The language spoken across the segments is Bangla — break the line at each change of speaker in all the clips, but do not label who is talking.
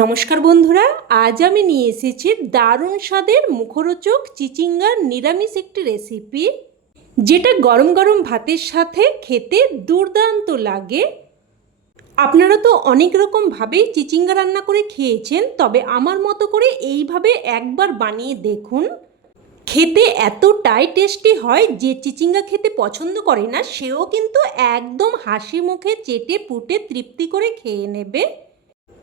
নমস্কার বন্ধুরা, আজ আমি নিয়ে এসেছি দারুণ স্বাদের মুখরোচক চিচিঙ্গার নিরামিষ একটি রেসিপি যেটা গরম গরম ভাতের সাথে খেতে দুর্দান্ত লাগে। আপনারা তো অনেক রকমভাবেই চিচিঙ্গা রান্না করে খেয়েছেন, তবে আমার মতো করে এইভাবে একবার বানিয়ে দেখুন। খেতে এতটাই টেস্টি হয় যে চিচিঙ্গা খেতে পছন্দ করে না, সেও কিন্তু একদম হাসি মুখে চেটে পুটে তৃপ্তি করে খেয়ে নেবে।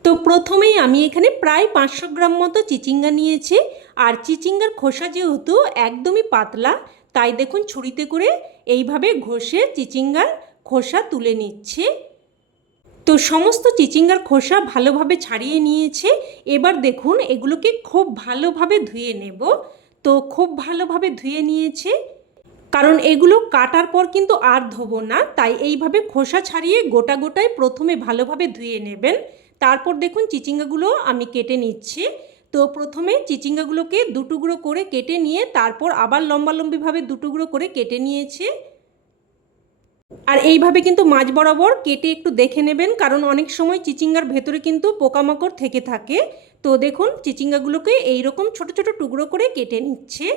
তো প্রথমেই আমি এখানে প্রায় পাঁচশো গ্রাম মতো চিচিঙ্গা নিয়েছি। আর চিচিঙ্গার খোসা যেহেতু একদমই পাতলা, তাই দেখুন ছুরিতে করে এইভাবে ঘষে চিচিঙ্গার খোসা তুলে নিচ্ছে। তো সমস্ত চিচিঙ্গার খোসা ভালোভাবে ছাড়িয়ে নিয়েছে। এবার দেখুন এগুলোকে খুব ভালোভাবে ধুয়ে নেব। তো খুব ভালোভাবে ধুয়ে নিয়েছে। কারণ এগুলো কাটার পর কিন্তু আর ধোবো না, তাই এইভাবে খোসা ছাড়িয়ে গোটা গোটায় প্রথমে ভালোভাবে ধুয়ে নেবেন। তারপর দেখুন চিচিঙ্গাগুলো আমি কেটে নিচ্ছি। তো প্রথমে চিচিঙ্গাগুলোকে দুটুকরো করে কেটে নিয়ে তারপর আবার লম্বা লম্বিভাবে দুটুকরো করে কেটে নিয়েছে। আর এইভাবে কিন্তু মাছ বরাবর কেটে একটু দেখে নেবেন, কারণ অনেক সময় চিচিঙ্গার ভেতরে কিন্তু পোকামাকড় থেকে থাকে। তো দেখুন চিচিঙ্গাগুলোকে এইরকম ছোট ছোট টুকরো করে কেটে নিচ্ছে।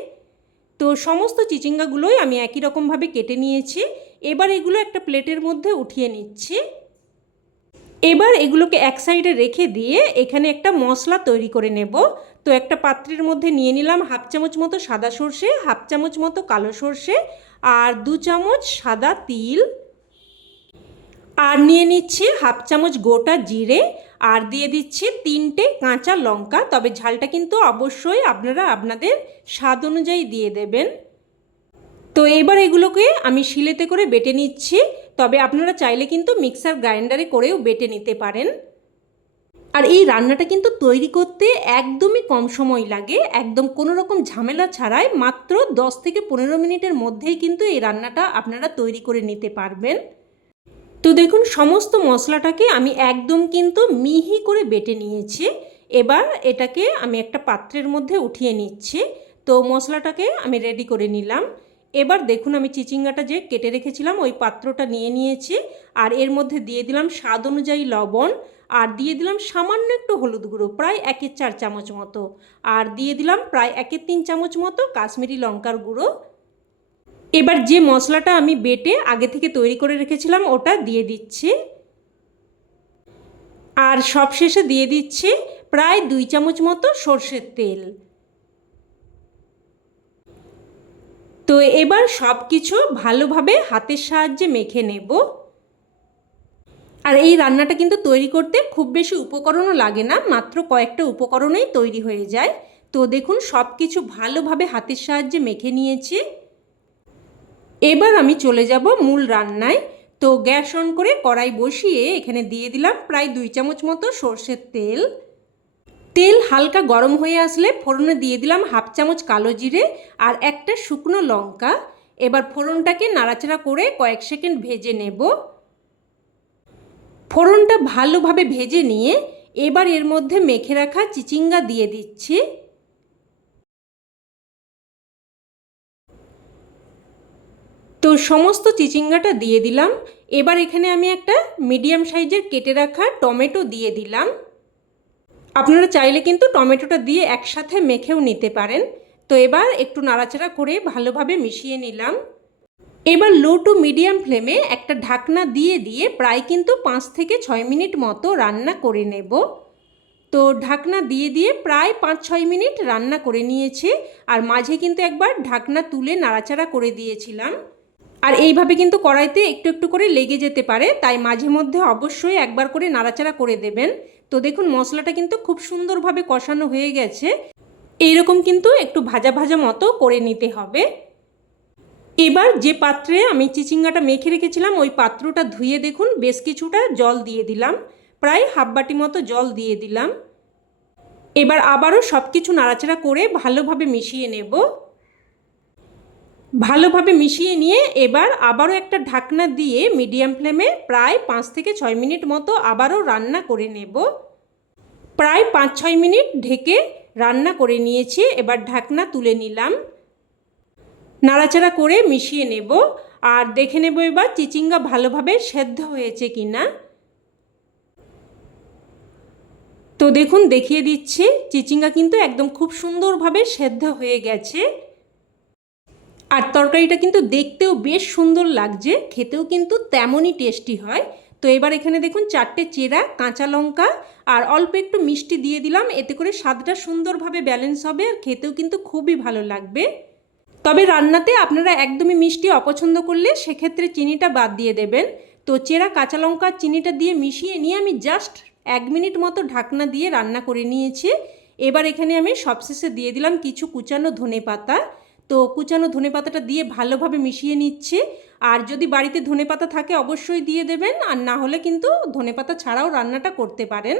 তো সমস্ত চিচিঙ্গাগুলোই আমি একই রকমভাবে কেটে নিয়েছি। এবার এগুলো একটা প্লেটের মধ্যে উঠিয়ে নিচ্ছি। এবার এগুলোকে এক সাইডে রেখে দিয়ে এখানে একটা মশলা তৈরি করে নেব। তো একটা পাত্রের মধ্যে নিয়ে নিলাম হাফ চামচ মতো সাদা সর্ষে, হাফ চামচ মতো কালো সর্ষে আর দু চামচ সাদা তিল। আর নিয়ে নিচ্ছি হাফ চামচ গোটা জিরে আর দিয়ে দিচ্ছি তিনটে কাঁচা লঙ্কা। তবে ঝালটা কিন্তু অবশ্যই আপনারা আপনাদের স্বাদ অনুযায়ী দিয়ে দেবেন। তো এবার এগুলোকে আমি শিলেতে করে বেটে নিচ্ছি। তবে আপনারা চাইলে কিন্তু মিক্সার গ্রাইন্ডারে করেও বেটে নিতে পারেন। আর এই রান্নাটা কিন্তু তৈরি করতে একদমই কম সময় লাগে। একদম কোনো রকম ঝামেলা ছাড়াই মাত্র 10 থেকে পনেরো মিনিটের মধ্যেই কিন্তু এই রান্নাটা আপনারা তৈরি করে নিতে পারবেন। তো দেখুন, সমস্ত মশলাটাকে আমি একদম কিন্তু মিহি করে বেটে নিয়েছি। এবার এটাকে আমি একটা পাত্রের মধ্যে উঠিয়ে নিচ্ছি। তো মশলাটাকে আমি রেডি করে নিলাম। এবার দেখুন আমি চিচিঙ্গাটা যে কেটে রেখেছিলাম, ওই পাত্রটা নিয়ে নিয়েছি, আর এর মধ্যে দিয়ে দিলাম স্বাদ অনুযায়ী লবণ, আর দিয়ে দিলাম সামান্য একটু হলুদ গুঁড়ো, প্রায় একের চার চামচ মতো, আর দিয়ে দিলাম প্রায় একের তিন চামচ মতো কাশ্মীরি লঙ্কার গুঁড়ো। এবার যে মশলাটা আমি বেটে আগে থেকে তৈরি করে রেখেছিলাম, ওটা দিয়ে দিচ্ছি। আর সবশেষে দিয়ে দিচ্ছি প্রায় দুই চামচ মতো সর্ষের তেল। তো এবার সব কিছু ভালোভাবে হাতের সাহায্যে মেখে নেব। আর এই রান্নাটা কিন্তু তৈরি করতে খুব বেশি উপকরণও লাগে না, মাত্র কয়েকটা উপকরণেই তৈরি হয়ে যায়। তো দেখুন সব কিছু ভালোভাবে হাতের সাহায্যে মেখে নিয়েছি। এবার আমি চলে যাব মূল রান্নায়। তো গ্যাস অন করে কড়াই বসিয়ে এখানে দিয়ে দিলাম প্রায় দুই চামচ মতো সর্ষের তেল। তেল হালকা গরম হয়ে আসলে ফোড়নে দিয়ে দিলাম হাফ চামচ কালো জিরে আর একটা শুকনো লঙ্কা। এবার ফোড়নটাকে নাড়াচাড়া করে কয়েক সেকেন্ড ভেজে নেব। ফোড়নটা ভালোভাবে ভেজে নিয়ে এবার এর মধ্যে মেখে রাখা চিচিঙ্গা দিয়ে দিচ্ছি। তো সমস্ত চিচিঙ্গাটা দিয়ে দিলাম। এবার এখানে আমি একটা মিডিয়াম সাইজের কেটে রাখা টমেটো দিয়ে দিলাম। আপনারা চাইলে কিন্তু টমেটোটা দিয়ে একসাথে মেখেও নিতে পারেন। তো এবার একটু নাড়াচাড়া করে ভালোভাবে মিশিয়ে নিলাম। এবার লো টু মিডিয়াম ফ্লেমে একটা ঢাকনা দিয়ে দিয়ে প্রায় কিন্তু পাঁচ থেকে ছয় মিনিট মতো রান্না করে নেব। তো ঢাকনা দিয়ে দিয়ে প্রায় পাঁচ ছয় মিনিট রান্না করে নিয়েছে আর মাঝে কিন্তু একবার ঢাকনা তুলে নাড়াচাড়া করে দিয়েছিলাম। আর এইভাবে কিন্তু কড়াইতে একটু একটু করে লেগে যেতে পারে, তাই মাঝে মধ্যে অবশ্যই একবার করে নাড়াচাড়া করে দেবেন। তো দেখুন, মশলাটা কিন্তু খুব সুন্দরভাবে কষানো হয়ে গেছে। এইরকম কিন্তু একটু ভাজা ভাজা মতো করে নিতে হবে। এবার যে পাত্রে আমি চিচিঙ্গাটা মেখে রেখেছিলাম, ওই পাত্রটা ধুয়ে দেখুন, বেশ কিছুটা জল দিয়ে দিলাম। প্রায় হাফ বাটি মতো জল দিয়ে দিলাম। এবার আবারও সব কিছু নাড়াচাড়া করে ভালোভাবে মিশিয়ে নেব। ভালোভাবে মিশিয়ে নিয়ে এবার আবারও একটা ঢাকনা দিয়ে মিডিয়াম ফ্লেমে প্রায় পাঁচ থেকে ছয় মিনিট মতো আবারও রান্না করে নেব। প্রায় পাঁচ ছয় মিনিট ঢেকে রান্না করে নিয়েছি, এবার ঢাকনা তুলে নিলাম। নাড়াচাড়া করে মিশিয়ে নেব, আর দেখে নেব এবার চিচিঙ্গা ভালোভাবে সেদ্ধ হয়েছে কি না তো দেখুন, দেখিয়ে দিচ্ছি, চিচিঙ্গা কিন্তু একদম খুব সুন্দরভাবে সেদ্ধ হয়ে গেছে। আর তরকারিটা কিন্তু দেখতেও বেশ সুন্দর লাগছে, খেতেও কিন্তু তেমনই টেস্টি হয়। তো এবার এখানে দেখুন চারটে চেরা, কাঁচা লঙ্কা আর অল্প একটু মিষ্টি দিয়ে দিলাম, এতে করে স্বাদটা সুন্দরভাবে ব্যালেন্স হবে আর খেতেও কিন্তু খুবই ভালো লাগবে। তবে রান্নাতে আপনারা একদমই মিষ্টি অপছন্দ করলে সেক্ষেত্রে চিনিটা বাদ দিয়ে দেবেন। তো চেরা, কাঁচা লঙ্কা চিনিটা দিয়ে মিশিয়ে নিয়ে আমি জাস্ট এক মিনিট মতো ঢাকনা দিয়ে রান্না করে নিয়েছি। এবার এখানে আমি সবশেষে দিয়ে দিলাম কিছু কুচানো ধনে পাতা তো কুচানো ধনে পাতাটা দিয়ে ভালোভাবে মিশিয়ে নিচ্ছে। আর যদি বাড়িতে ধনে পাতা থাকে অবশ্যই দিয়ে দেবেন। আর না হলে কিন্তু ধনে পাতা ছাড়াও রান্নাটা করতে পারেন।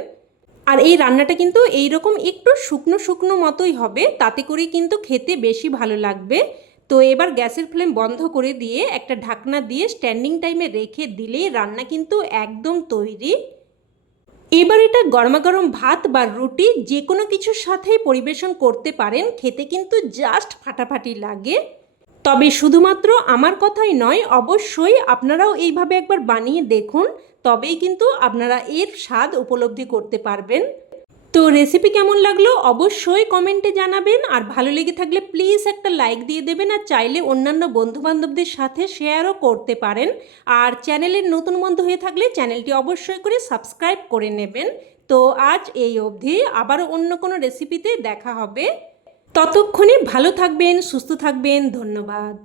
আর এই রান্নাটা কিন্তু এই রকম একটু শুকনো শুকনো মতোই হবে। তাতে করেই কিন্তু খেতে বেশি ভালো লাগবে। তো এবার গ্যাসের ফ্লেম বন্ধ করে দিয়ে একটা ঢাকনা দিয়ে স্ট্যান্ডিং টাইমে রেখে দিলেই রান্না কিন্তু একদম তৈরি। এবার এটা গরমাগরম ভাত বা রুটি যে কোনো কিছুর সাথে পরিবেশন করতে পারেন, খেতে কিন্তু জাস্ট ফাটাফাটি লাগে। তবে শুধুমাত্র আমার কথাই নয়, অবশ্যই আপনারাও এইভাবে একবার বানিয়ে দেখুন, তবেই কিন্তু আপনারা এর স্বাদ উপলব্ধি করতে পারবেন। তো রেসিপি কেমন লাগল অবশ্যই কমেন্টে জানাবেন। আর ভালো লেগে থাকলে প্লিজ একটা লাইক দিয়ে দেবেন আর চাইলে অন্যান্য বন্ধুবান্ধবদের সাথে শেয়ারও করতে পারেন। আর চ্যানেলের নতুন বন্ধু হয়ে থাকলে চ্যানেলটি অবশ্যই করে সাবস্ক্রাইব করে নেবেন। তো আজ এই অবধি আবারও অন্য কোনো রেসিপিতে দেখা হবে। ততক্ষণে ভালো থাকবেন, সুস্থ থাকবেন, ধন্যবাদ।